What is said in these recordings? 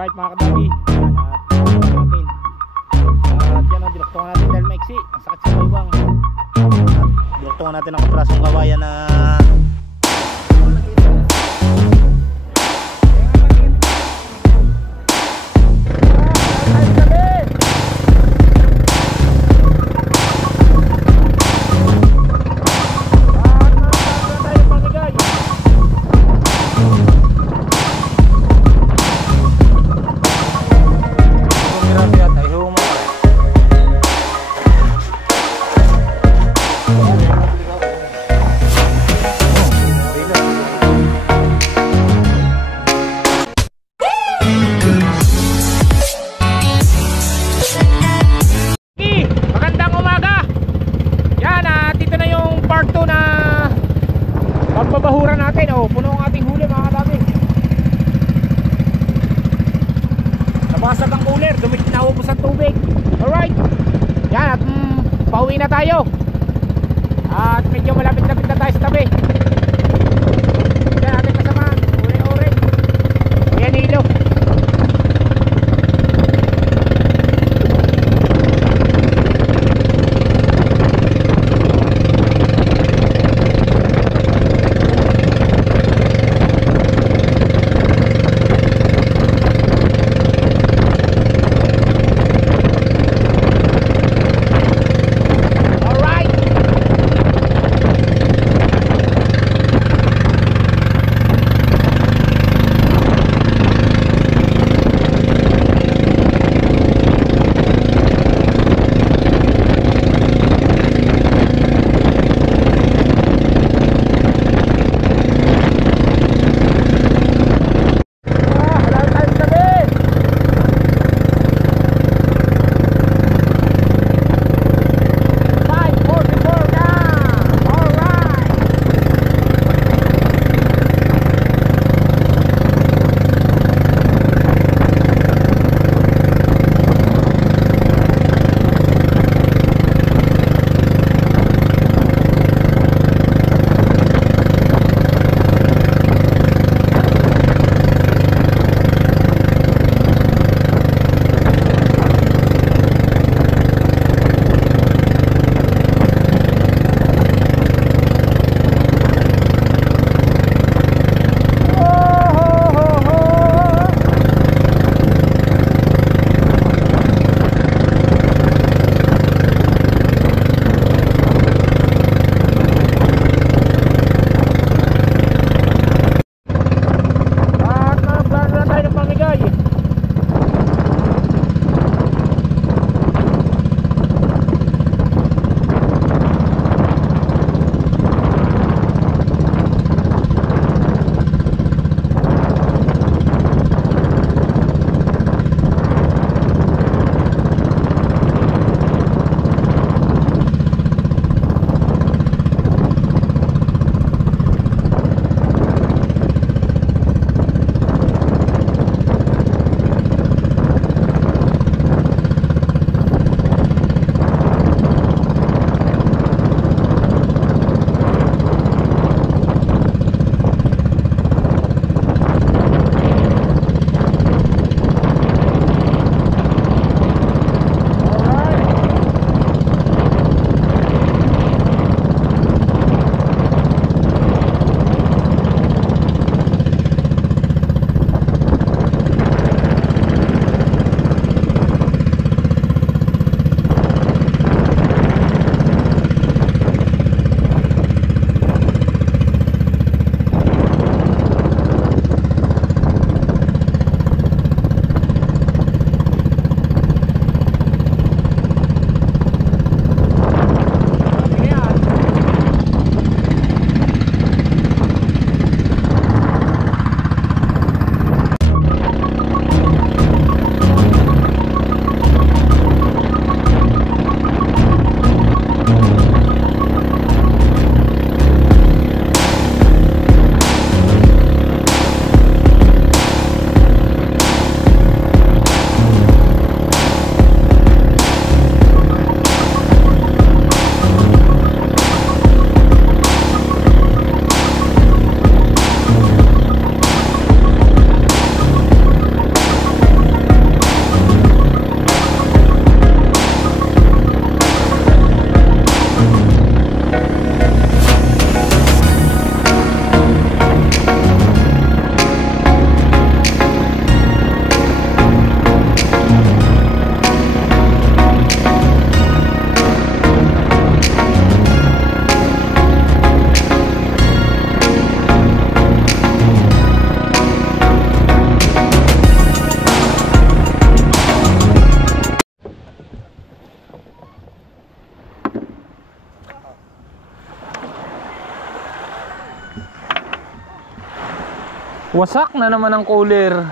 Alright mga kadabi, natin. At yan o, dinuktungan natin dahil maiksi. Ang sakit sa luwang. Dinuktungan natin ang kontrasong kawayan na pagbabahuran natin. Oh, puno ang ating huli mga kadabi. Nabasag ang cooler, naubos ang tubig. Alright, yan at pauwi na tayo. At medyo malapit-lapit na tayo sa tabi. Yan ating kasama, ure-ure. Yan hilo. Wasak na naman ang cooler.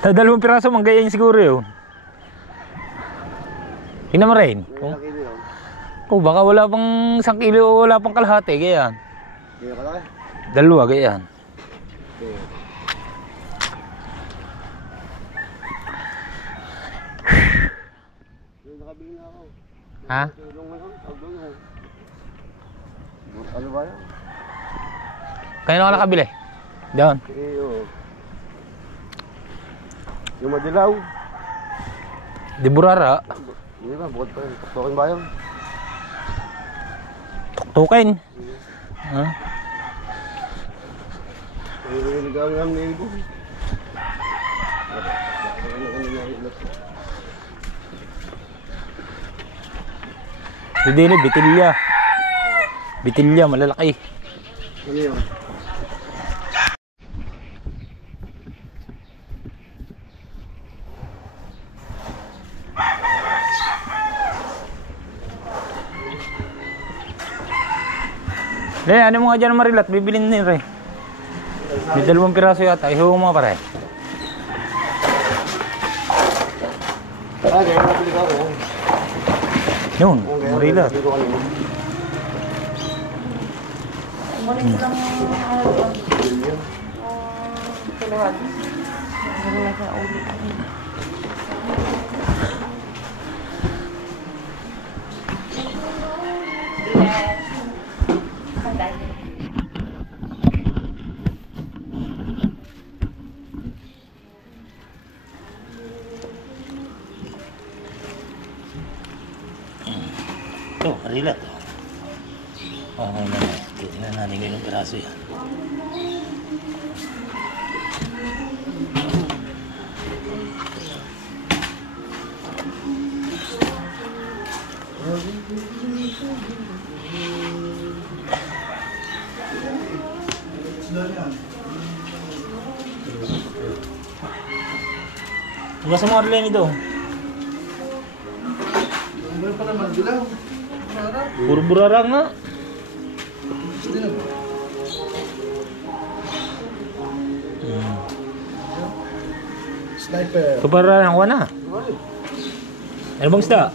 Sa 2 piraso manggayan siguro yun. Tingnan mo rin. Baka wala pang 1 kilo o wala pang kalahati, gayan. Kaya kalaki? 2, gayan. Nakabili na ako. Ha? Ano ba yan? Kanino ka nakabili? Doon. Oo. Yung madilaw. Di burara. Hindi ba, bukod pa yun. Tuktukin ba yun? Tukin. Ha? Ay, niligaw nga ang niligo. Hindi, bitilya. Bitilya, malalaki. Ano yun? Ano mo nga dyan Marilat, bibilin din rin. May 2 piraso yata, ihuwa mo pare. Ah, kaya nabili ka ako. Yun, Marilat. Kunin ko lang kiluhan. Hindi na siya ulit. Ito, Marilat. Okay na. Tingnan natin yung piraso yan. Tugas mo Arlen ito. Ano pa naman, dilaw? Puro burarang nga. Sniper. Ito burarang ko na. Ano bang isda?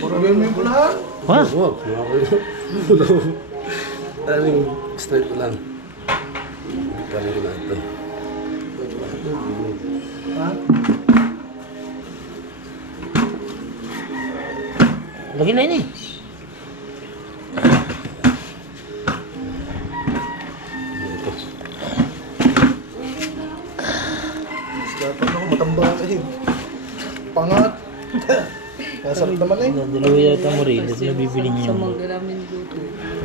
Puragyan mo yung punahan? Ha? Huwag. Aling straight ko lang. Galing ko na ito. Ha? Lagi na yun eh. Dapat ako matamba eh. Pangat. Nasarap naman eh. Dalawa yata mo rin. Dito nabibili niyo. Sa mangga namin dito.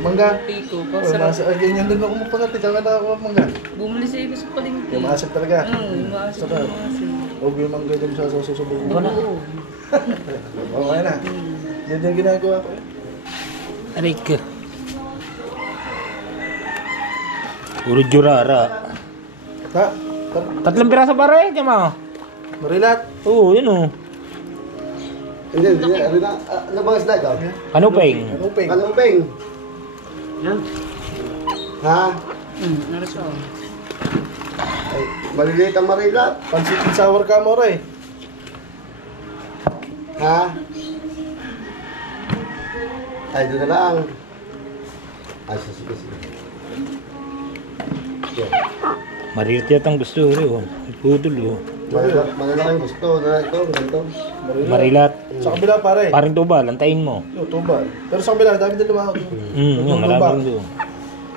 Mangga. Piko. Oh, nasa ganyan din ako mapangat eh. Kaya ako mangga. Bumili sa iyo sa palengke. Yung maasap talaga. Maasap Saka, na maasap. huwag yung mangga dyan sa susubukan. Wala. Okay na. Yan yung ginagawa ko eh. Aray ka. Puro jurara. Ha? Tatlong piraso pare, tiyama. Marilat. Oo, yun o. Hindi. Ano na? Ano bang slide daw? Kanupeng. Uping. Kaluping. Yan. Ha? Naraso. Ay, maliliit ang marilat. Pansit and sour ka mo rin. Ha? Ay, doon na lang. Ay, sige. Yeah. Marilit yata ang gusto rin o. Pudol o. Malala yung gusto. Ito. Marilat. Sa kabila pare. Paring tuba, lantayin mo. Yung tubal. Pero sa kabila, dami din lumahog. Yun, marami doon.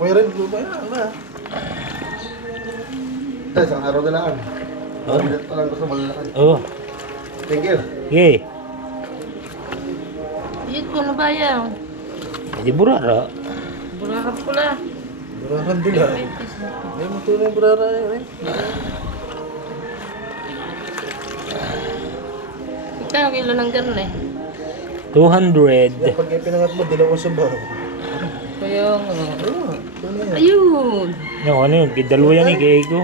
Kuya rin, lupa yan. Ano na? Ito, isang araw na lang. Oh. Ito lang gusto malalaki. Oo. Thank you. Okay. Yun ko na ba yan? Hindi burara. Burarap ko na. Buraran din ha. Ay, matulong yung burara eh. Ikaw, kilo ng ganun eh. 200. Pag pinangat mo, dalawa sa baho. Kaya nga. Ayun. Ano yan? Ayun! Yung ano yun, dalawa yan eh, kaya ko.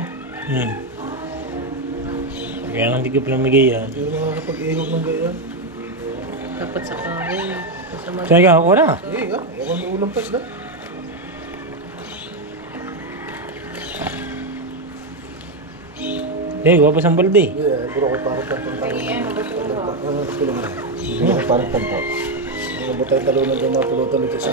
Kaya nga hindi ko pinamigay yan. Hindi na nakakapag-ihog ng ganyan. Dapat sa kahoy. Kasama. Saan ka? Wala. Eh, nga. Ewan may ulam pa isda. Gawa pa sa balde. Yeah, puro ko parang tanto. Tulong na. Puro parang tanto. Ang butay talunan doon na pulutan nito sa...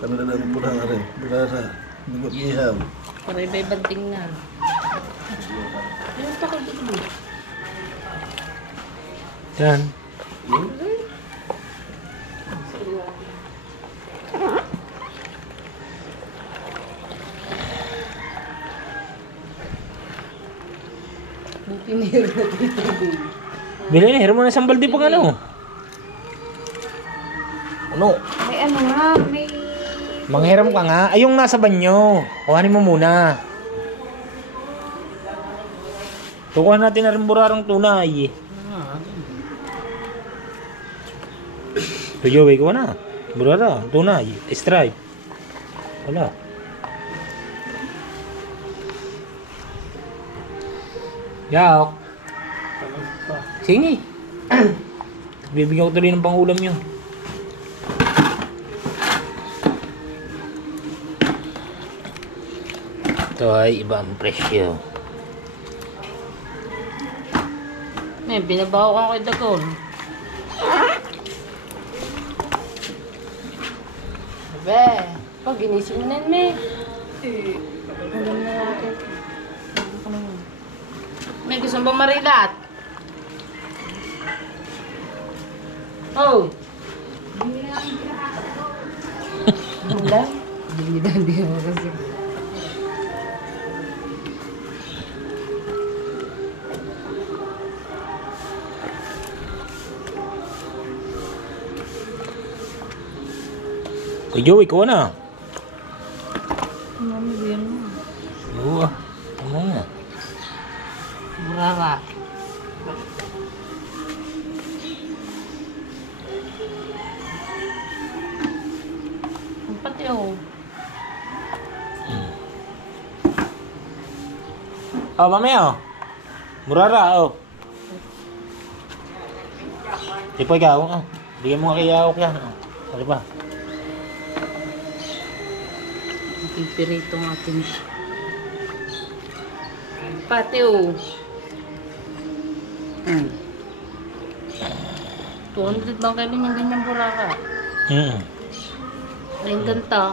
Kami na lang pula na rin. Burara. Bigot ihaw. Para iba-ibang tingnan. Ayun pa ka dito. Yan. Buti meron na dito. Bilhin na, hiram mo na sa balde pag ano. Ano? May ano nga, may... Manghiram ka nga. Ay, yung nasa banyo. Kuhanin mo muna. Tukuhan natin na rin burarang tunay. So, Joey, kuha na. Burara, tunay. Stripe. Wala. Yaok. Sige. Bibigyan ko tuloy ng pangulam yun. Ito ay iba ang presyo. May binabaho ka kay Dagol. Abe, pag ginising mo na yun, May. Alam na natin. May gusto bang marilat? Oh! Wala? Hindi mo kasi. Kay Joey, kuha na. Mami, yan mo. Oo ah. Ano nga? Burara. Ang pati oh. Oh, mamaya oh. Murara oh. Di pa ikaw ah. Bigyan mo nga kay Yaok yan. Ano ba? Pipirito natin. Pati oh. 200 bang kayo yung ganyang burara? Ay, ganito.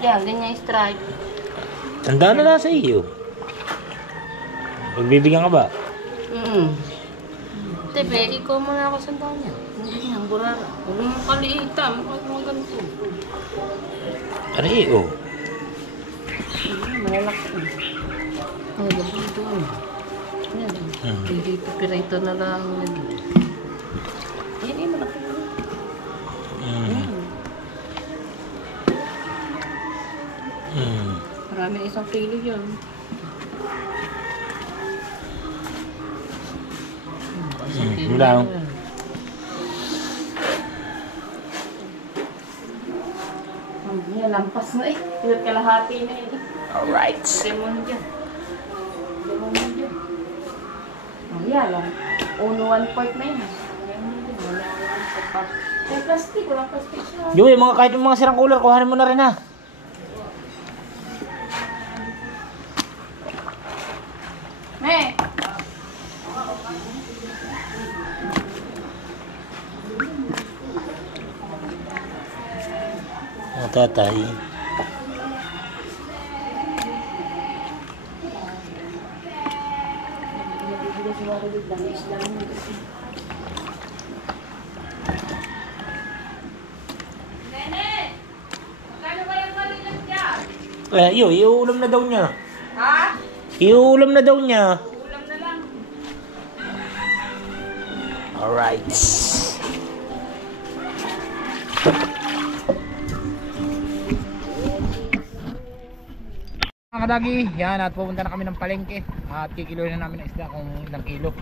Yan, ganyan yung stripe. Tandaan na lang sa iyo. Magbibigyan ka ba? Tepe, ikaw muna ako sa taon niya. Hindi nga, burara. Huwag mong kaliitan. Huwag mong ganito. Ano oh? Malalaki. Ang gabi doon. Yan. Hindi pipirito na lang. Yan eh, malaki na. Marami 1 kilo yun. Lang. Yan, lampas na eh. Pinat kalahati na yun. Alright. Lemon dyan. Lemon dyan. Oh, yan lang. Uno 1/4 na yun. Lemon dyan. Wala 1/4. May plastic. Walang plastic siya. Joey, kahit yung mga sirang cooler, kuhanin mo na rin ha. Me! Mga tatay. Iuulam na daw niya. Ha? Iuulam na daw niya. Ulam na lang. Alright. Mga kadagi, yan at pupunta na kami ng palengke at kikilo na namin ng isda kung ilang kilo.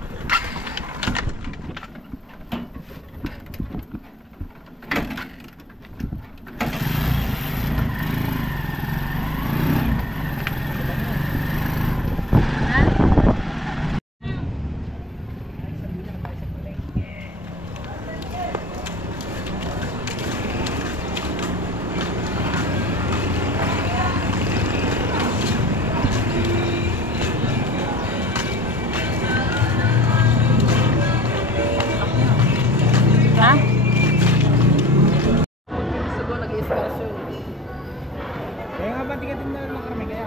Kaya nga ba tigatin na lang kami kaya?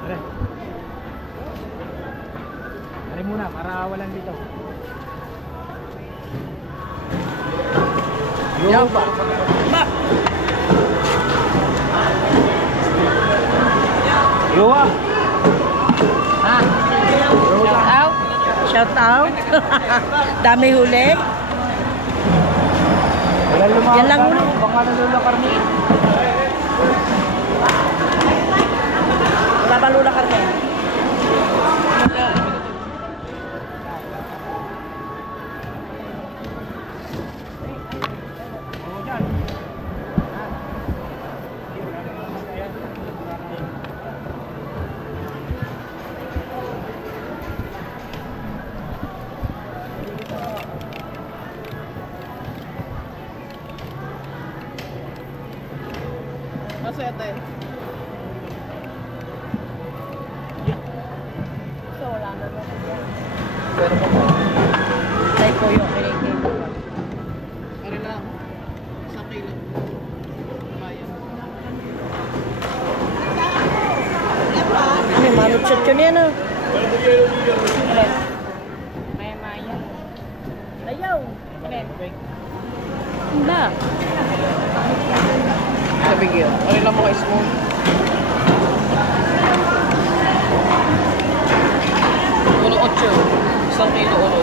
Tara. Tara muna para walang dito. Yo pa. Yo ah. Ha? Shout out. Shout out. Dami huli. Wala lumakas. Yan lang muna. Baka nalula karni. Wala ba lula karne? Masaya tayo. So, wala na ba? Tay ko yung kinikin. Ano lang? 1 kilo. May manutsot yun yan ah. May maya. Ayaw. Hindi. Sabi ko. Ano lang mga small? Ulo 8. 1 kilo ulo.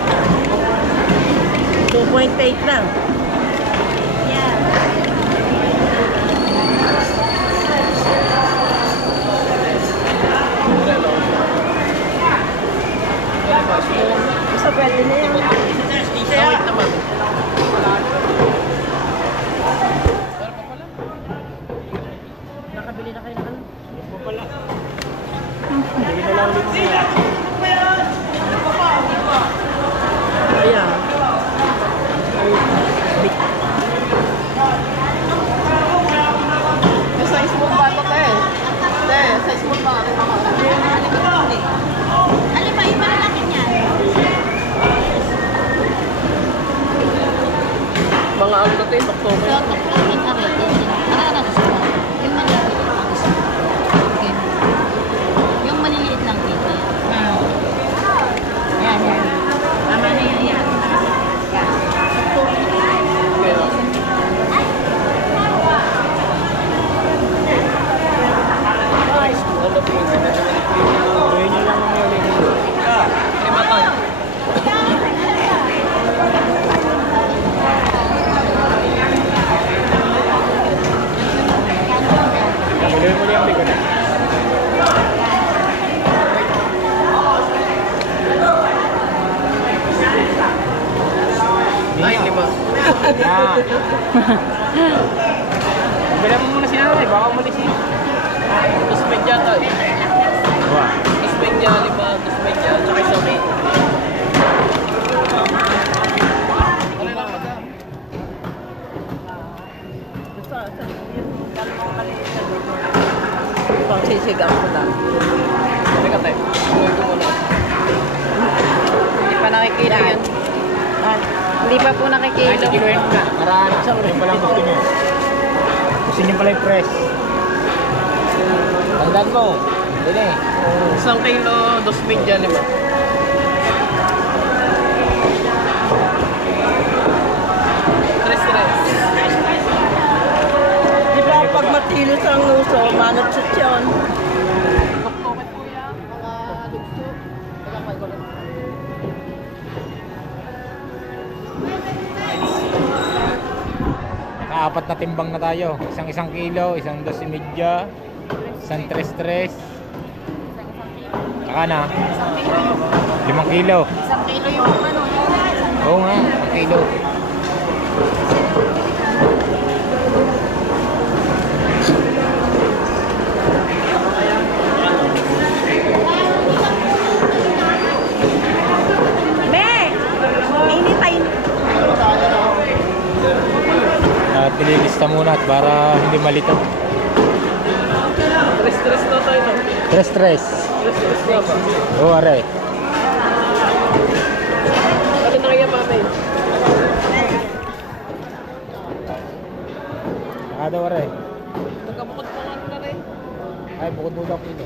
2.8 lang. Yeah. Basta pwede na yan. Wait naman. Nakabili na kayo ng ano? Ayan. Size mo ba ito, te? Te, size mo ba? Ano ba, iba na lang yan? Mga ano na, te? Tokto mo. So, tuklokin na rin. Ano na gusto mo? Yung maliliit lang gusto mo. Okay. Yung maliliit lang dito. Yan. Bila mo muna si nanay, baka umalis siya. Tapos medya to eh. Wah. Tapos medya, 5. Tapos medya, tsaka isang 8. Pang sisigang ko lang. Teka tayo. Tuloy ko muna. Hindi pa nakikita yun. Hindi pa po Ay, nakikita. nakikiluhin mo na. Para yun palang gusto nyo. Gusto nyo pala yung press. Tandaan mo. Dili. 1 kilo, 2 medya, 5. Tres. Di ba pag matilos ang uso, manot sa tiyon? Nakaapat na timbang na tayo. Isang kilo, isang 12.5, isang 3. Saka na. 5 kilo. 1 kilo yung ano. Oo nga, 1 kilo. At nililista muna at para hindi malito. Tres na tayo, no? 3. Tres na ba? Oo, aray. Ano na kaya, mami? Saka daw, aray. Nagkabukod pa nga na rin. Ay, bukod mo daw kilo.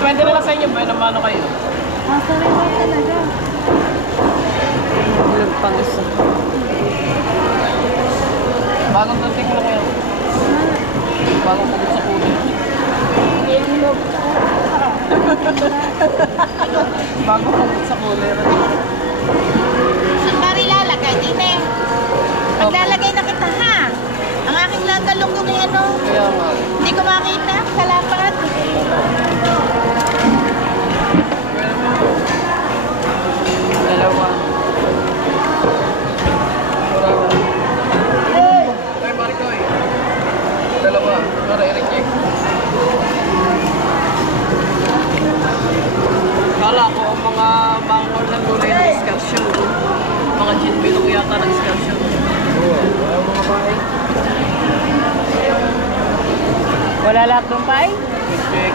Pwede na lang sa inyo ba? Namano kayo? Walang pang isa. Bagong dating mo na kayo. Bagong pagod sa kulit. Bagong pagod sa kulit. Saan ba ilalagay? Dine. Maglalagay na kita ha. Ang aking lagalong yung ano. Kaya nga. Hindi ko makita. Salapat. Dalawa. Ay, Marikoy. Dalawa. Para i-reject. Kala ko ang mga bangkol na gulay na excursion. Mga gin bilog yata na excursion. Wala lahat ng pie? Check.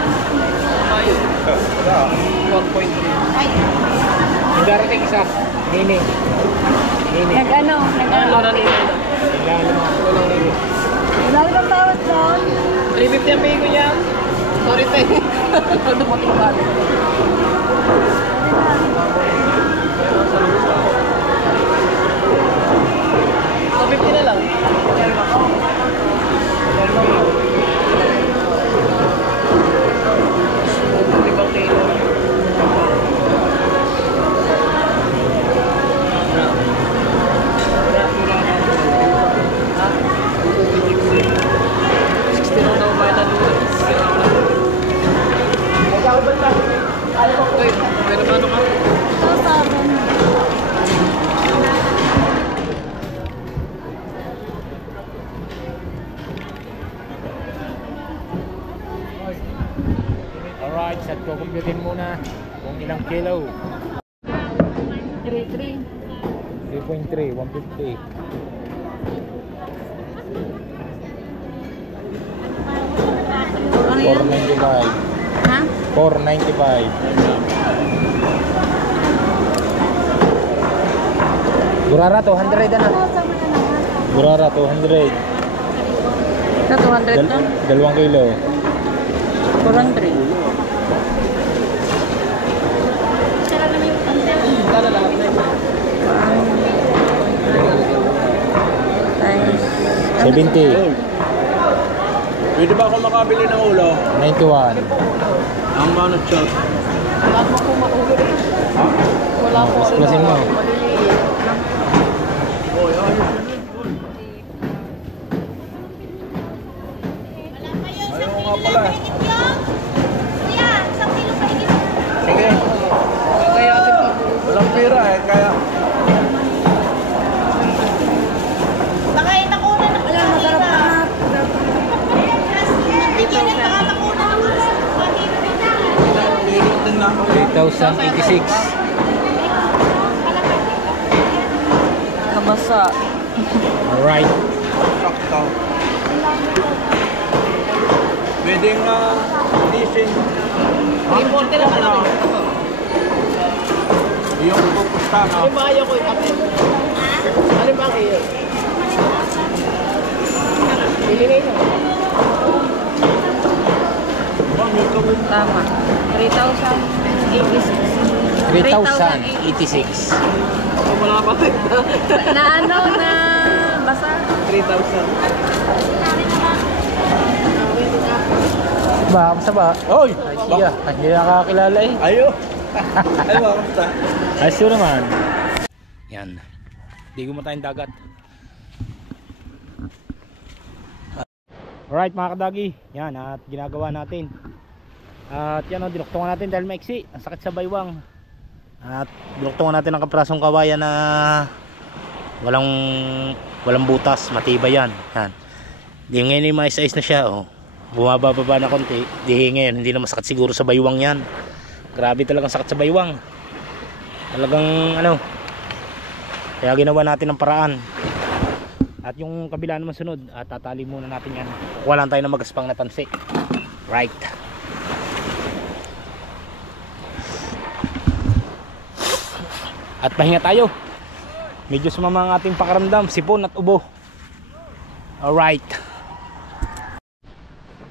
Ayun. 1.3. Ay, Yung darating isa. Nini. Nag-ano? Ano na nila na? Walang nila. Wala bang tawad doon? 350 ang pay ko niya. Sorry, tayo. Dumating pa. So, 50 na lang. Ibang kilo. Alright, set ko kumputin muna kung ilang kilo. 3-3. 3.3, 150. Ano yan? 495. Ha? 495. Durara to, 100 na. Burara, 200. Sa 200 na? 2 kilo. 400. Times 70. Pwede ba ako makabili ng ulo? 91. Ang manot shot. Wala po po makulit. Wala po. Plasin mo. Maliliit. Ayaw nga pala. Kuya, isang kilo pa higit. Sige. Kaya atin pa po. Walang pera eh, kaya. Baka yung nakuna na. Ayan, masarap na. Tigilan, baka makuna na. Pera din na ako. 3,086. kabasa. Alright. Sakto. Pwedeng leasing. Importe lang lang. Yung pupusta na. Ano ba ayaw ko yung ate? Ano ba ang iyo? Ilingay na. Tama. 3,086. 3,086. Wala pa rin. Na ano na basa? 3,000. Ba, kamusta ba? Oy! Ay, hindi nakakakilala eh. Ayo! Ay, kamusta? Ayos yun naman. Yan. Digo mo tayong dagat. Alright mga kadagi. Yan at ginagawa natin. At yan o, dinuktungan natin dahil maiksi. Ang sakit sa baywang. At dinuktungan natin ang kaprasong kawayan na walang butas. Matibay yan. Yan. Di ngayon yung mais-ayos na siya oh. Bumababa na konti. Di ngayon hindi na masakit siguro sa baywang yan. Grabe talagang sakit sa baywang. Talagang ano. Kaya ginawa natin ng paraan. At yung kabila naman sunod, tatali muna natin yan. Kukuha lang tayo ng magaspang na pansi. Right. At pahinga tayo. Medyo sumama ang ating pakaramdam, sipon at ubo. Alright.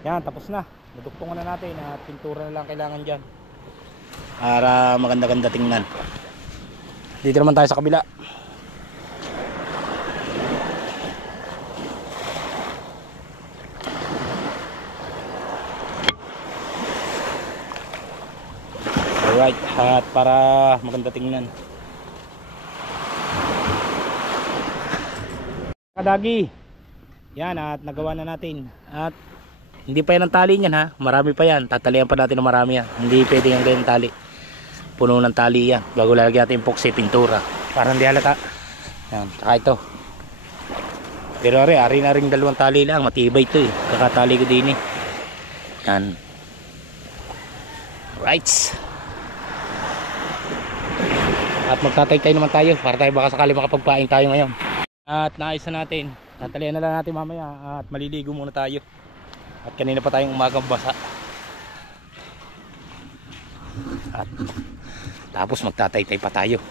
Yan, tapos na. Naduktungan na natin at pintura na lang kailangan dyan. Para maganda-ganda tingnan. Dito naman tayo sa kabila. Alright, at para maganda tingnan. Kadagi. Yan, at nagawa na natin. At hindi pa yan ang tali niyan ha. Marami pa yan. Tatalian pa natin ng marami yan. Hindi pwede yung ganyan tali. Puno ng tali yan. Bago lalagyan natin yung epoxy pintura. Para hindi halata. Yan, saka ito. Pero ari na rin dalawang tali lang. Matibay ito eh. Kakatali ko din eh. Yan. Right. At magtatay-tay naman tayo para tayo baka sakali makapagpain tayo ngayon. At naayos na natin. Tatalian na lang natin mamaya at maliligo muna tayo. At kanina pa tayong umagang basa. At tapos magtatay-tay pa tayo.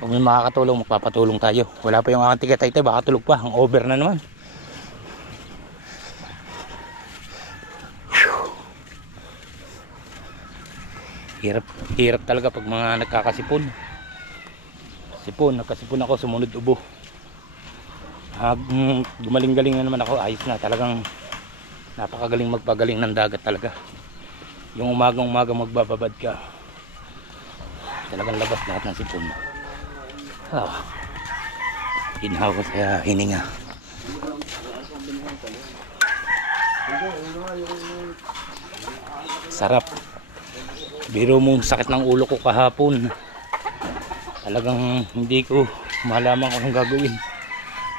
Kung may makakatulong, magpapatulong tayo. Wala pa yung aking tiga-tay-tay, baka tulog pa. Ang over na naman. Hirap talaga pag mga nagkakasipon. Nagkasipon ako, sumunod ubo. Gumaling-galing na naman ako, ayos na. Talagang napakagaling magpagaling ng dagat talaga. Yung umagang magbababad ka, talagang labas lahat ng sipon. Ginhaw ko kaya hininga. Sarap. Biro mong sakit ng ulo ko kahapon. Talagang hindi ko malaman kung anong gagawin.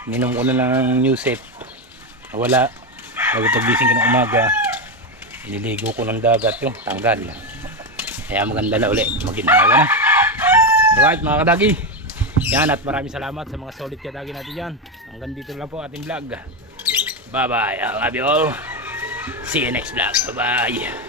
Minom ko na ng Newsep. Wala. Bago pagising ko ng umaga, ililigo ko ng dagat yung tanggal. Kaya maganda na ulit. Maginhawa na. Alright mga kadagi. Yan at maraming salamat sa mga solid kadagi natin dyan. Hanggang dito lang po ating vlog. Bye bye. I love you all. See you next vlog. Bye bye.